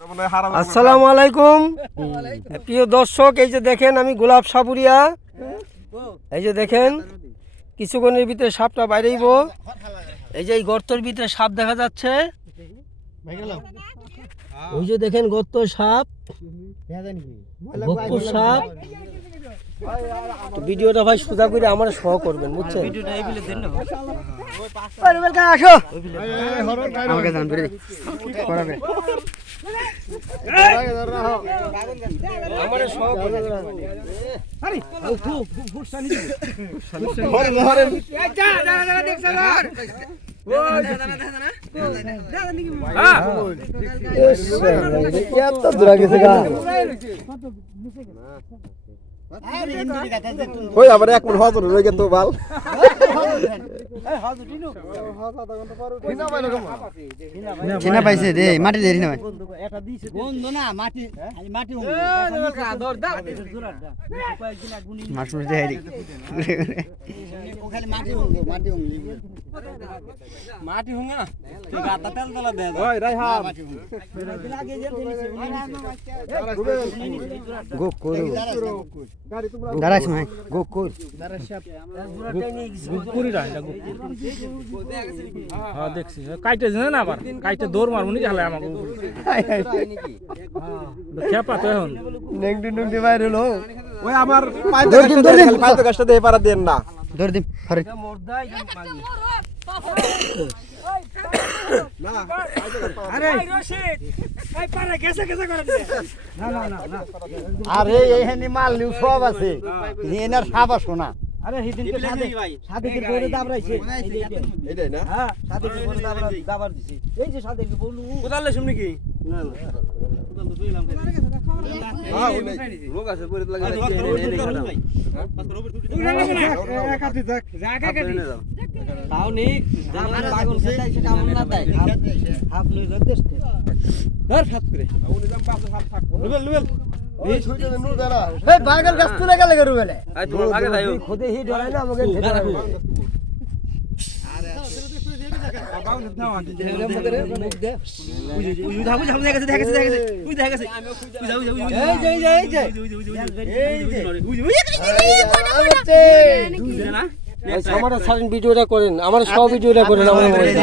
আসসালামু আলাইকুম প্রিয় দর্শক, এই যে দেখেন আমি গোলাপ সাপুরিয়া। এই যে দেখেন কিছুক্ষণের ভিতরে সাপটা বাইরেইব। এই যে এই গর্তের ভিতরে সাপ দেখা যাচ্ছে। ওই যে দেখেন গর্ত সাপ, ভক্কুর সাপ। তো ভিডিওটা ভাই সোজা করে আমার সহ করবেন, বুঝছেন? আসো আমাকে জান করে করাবে আমারে সহ করবেন। আরে ফুটসানি ধরে ধরে ওই আবার এক মিনিট হজর রয়ে গেল তো বাল চিনা পাইছে রে মাটি দেরি না মাছ মুড়ি দেখাই মাটি হুঙ্গা তুই গাতা তেল তোলা দে ওই রাইহান গোকুল দাঁড়াইছ ভাই গোকুল গুকুরি রাইলা হ্যাঁ দেখছি কাইতে জানে না আবার কাইতে দৌড় মারবো নি হালে আমাকে খেপা তো এখন নেংডি নেংডি বাইরে হলো ওই আমার পাইতে গাছটা দিয়ে পারা দেন না ধর দিম হরে আরে এইখানে মাল নিউ সব আছে এনার সাপ আসো না আরে হিদিনকে সাদেকের বলে দাবরাইছে এইটাই না হ্যাঁ সাদেকের বলে দাবার দিছে। এই যে সাদেকের বলু কোদালে শুননি কি না না কোদাল তো দিলাম হ্যাঁ ওই লোক আছে পরে লাগে একাতে দেখ জায়গা কাটি তাও নি জামান পাগল সেটাই সেটা আমল না দেয় আপনি যথেষ্ট ধর ফাত করে উনি জাম পাশে হাত থাক লুবেল এই ছুটে নু দাঁড়া এই বাগের গাছ তুলে গেলে রুবেলে আই তোমার আগে যাইও খুদে হি ডরাই না আমাকে ভিডিওটা করেন, আমার সব ভিডিওটা করেন আমার মোবাইলে।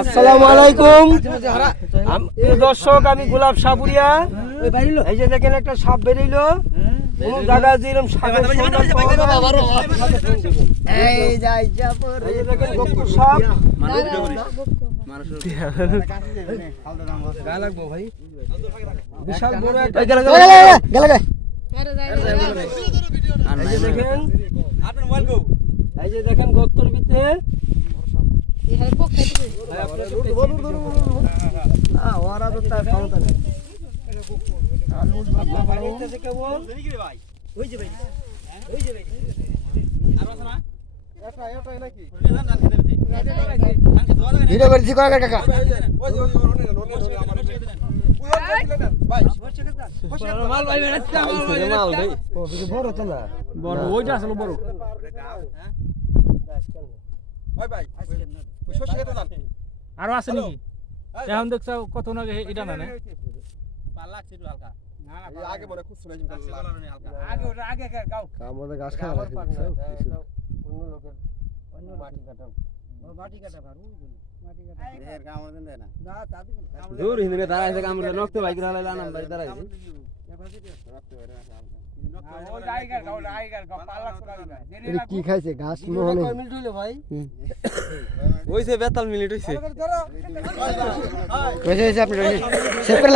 আসসালামু আলাইকুম দর্শক, আমি গোলাপ সাপুরিয়া। এই যে দেখেন একটা সাপ বেরিয়েছিল, কোন জায়গা যেরকম সাপের সন্ধান পাওয়া যায়। এই যে দেখেন গপ্পুর সাপ, বিশাল বড় একটা। এই যে দেখেন, এই যে দেখেন গর্তের ভিতরে ওরা তো তার ক্ষমতা নেই। ভিডিও করেছি কয়েক কাকা বড় তো না, বড় ওইটা আসলে বড় আরো আছে নাকি এখন দেখছ কত না এটা না না আগে মনে খুব শুনাইছি আগে গাও আমাদের গাছ খাওয়া অন্য লোকের অন্য মাটি কাটা মাটি কাটা পারু মাটি কাটা এর কাম দেন না না তাদি দূর হিন্দে দাঁড়াইছে কামড়ে নক্তে বাইক রালাইলা নাম বাই দাঁড়াইছে কি খাইছে ঘাস মোহনে মিনিট হইলো ভাই ওইছে 42 মিনিট হইছে কইছে আপনি সেভ করে